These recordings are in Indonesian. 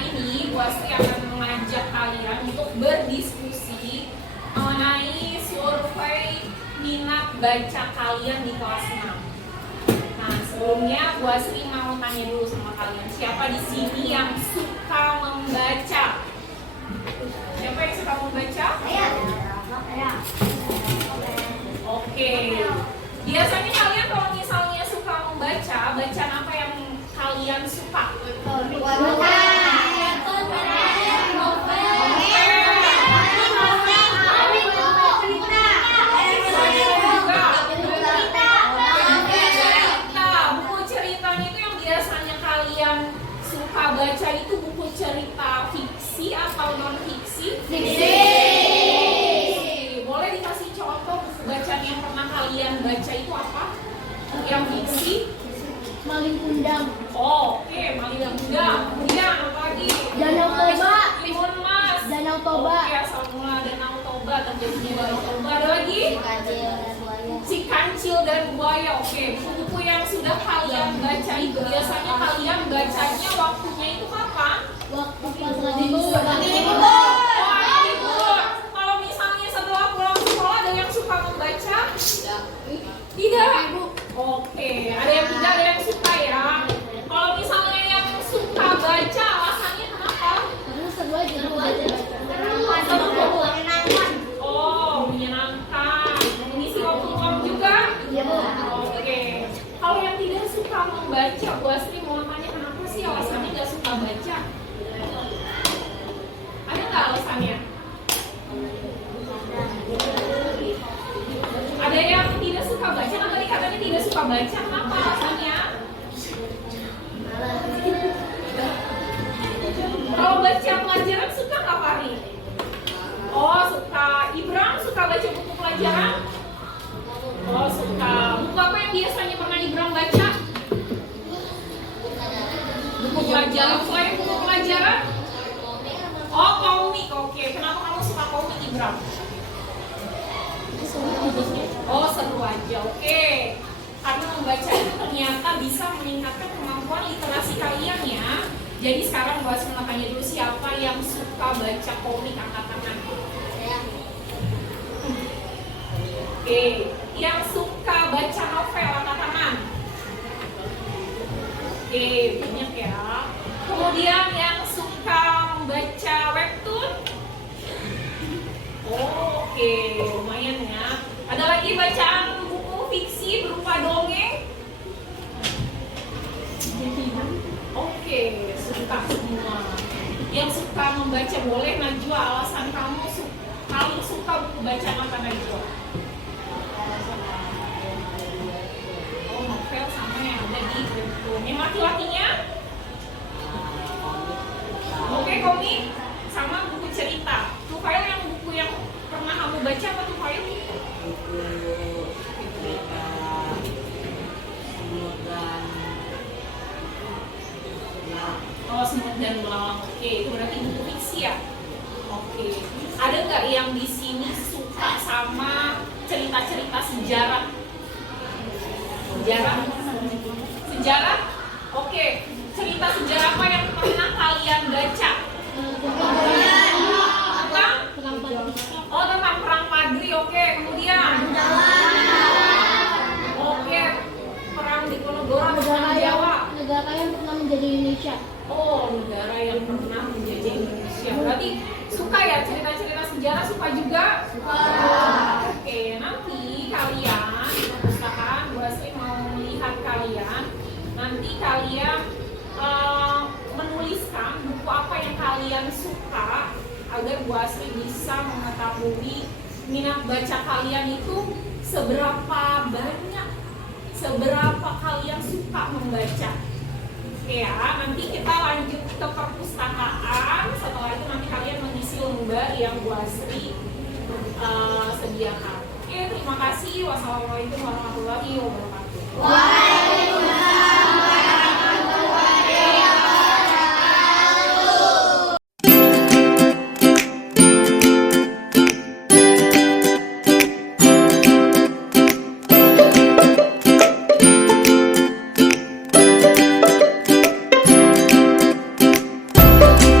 hari ini Bu Asri akan mengajak kalian untuk berdiskusi mengenai survei minat baca kalian di kelas 6. Nah, sebelumnya Bu Asri mau tanya dulu sama kalian, siapa di sini yang suka membaca? Siapa yang suka membaca? Saya. Oke. Biasanya kalian kalau misalnya suka membaca, bacaan apa yang kalian suka? Baca itu buku cerita fiksi atau non fiksi? Fiksi. Boleh dikasih contoh buku bacaan yang pernah kalian baca itu apa? Yang fiksi? Maling Kundang. Oh, oke, Maling Kundang. Kemudian apa lagi? Danau Toba. Timun Mas. Danau Toba. Oke, asal mula Danau Toba, terjadinya Danau Toba. Ada lagi? Si Kancil dan Buaya. Oke, buku-buku yang sudah kalian baca itu biasanya kalian bacanya waktunya itu kapan? Waktu pas lagi libur. Kalau misalnya setelah pulang sekolah ada yang suka membaca? Tidak. Oke, ada yang tidak, ada yang suka ya. Kalau misalnya yang suka baca, alasannya kenapa? Karena seru aja baca. Oh, menyenangkan. Mengisi waktu luang juga? Iya, Bu. Oke. Kalau yang tidak suka membaca, Bu Asri mau tanya kenapa sih alasannya nggak suka baca? Ada nggak alasannya? Ada yang tidak suka baca, kan tadi katanya tidak suka baca, kenapa alasannya? Kalau baca pelajaran suka nggak Fahri? Oh suka. Ibram suka baca buku pelajaran? Oh suka. Buku apa yang biasanya pernah Ibram baca? Buku pelajaran. Selain buku pelajaran? Oh komik. Oke. Kenapa kamu suka komik Ibram? Oh seru aja. Oke. Karena membaca itu ternyata bisa meningkatkan kemampuan literasi kalian ya. Jadi sekarang Bu Asri mau tanya dulu, siapa yang suka baca komik, angkat tangan. Oke, yang suka baca novel, angkat tangan. Oke, banyak ya. Kemudian yang suka membaca webtoon. Oh, oke, lumayan ya. Ada lagi bacaan buku fiksi berupa dongeng. Oke, suka semua. Yang suka membaca boleh Najwa, alasan kamu paling suka buku bacaan apa Najwa? Oh, novel sama yang ada di buku. Yang laki-lakinya? Oke, komik sama buku cerita. Tufail yang buku yang pernah kamu baca apa Tufail? Oh, Semut dan Belalang. Oke, itu berarti buku fiksi ya? Oke. Ada nggak yang di sini suka sama cerita-cerita sejarah? Sejarah? Sejarah? Oke. Cerita sejarah apa yang pernah kalian baca? Tentang? Oh, tentang Perang Padri. Oke, kemudian? Oke. Perang Diponegoro, Perang Jawa. Negara yang pernah menjadi Indonesia. Oh, negara yang pernah menjajah Indonesia. Berarti suka ya cerita-cerita sejarah, suka juga? Suka. Oke, nanti kalian di perpustakaan Bu Asri mau melihat kalian. Nanti kalian menuliskan buku apa yang kalian suka agar Bu Asri bisa mengetahui minat baca kalian itu seberapa banyak, seberapa kalian suka membaca. Oke ya, nanti kita lanjut ke perpustakaan. Setelah itu nanti kalian mengisi lembar yang Bu Asri sediakan. Oke, terima kasih. Wassalamualaikum warahmatullahi wabarakatuh. Waalaikumsalam. Thank you.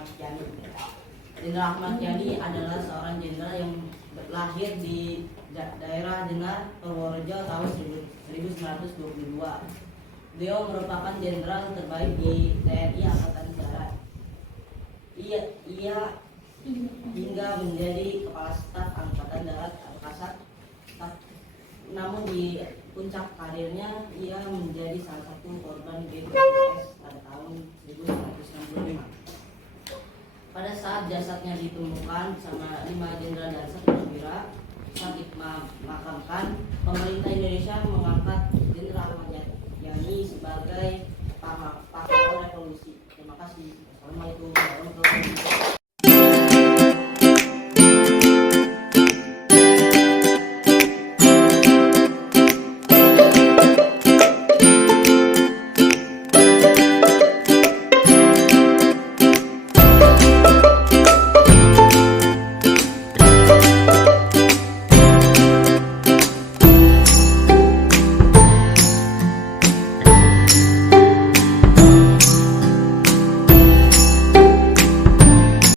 Ahmad Yani. Jenderal Ahmad Yani adalah seorang jenderal yang lahir di daerah Jenar, Purworejo tahun 1922. Beliau merupakan jenderal terbaik di TNI Angkatan Darat. Ia hingga menjadi kepala staf Angkatan Darat Kasat. Namun di puncak karirnya ia menjadi salah satu korban GPS pada tahun 1965. Pada saat jasadnya ditemukan bersama 5 jenderal dan 1 perwira saat dimakamkan, pemerintah Indonesia mengangkat Jenderal Ahmad Yani sebagai pahlawan revolusi. Terima kasih. Assalamualaikum warahmatullahi wabarakatuh.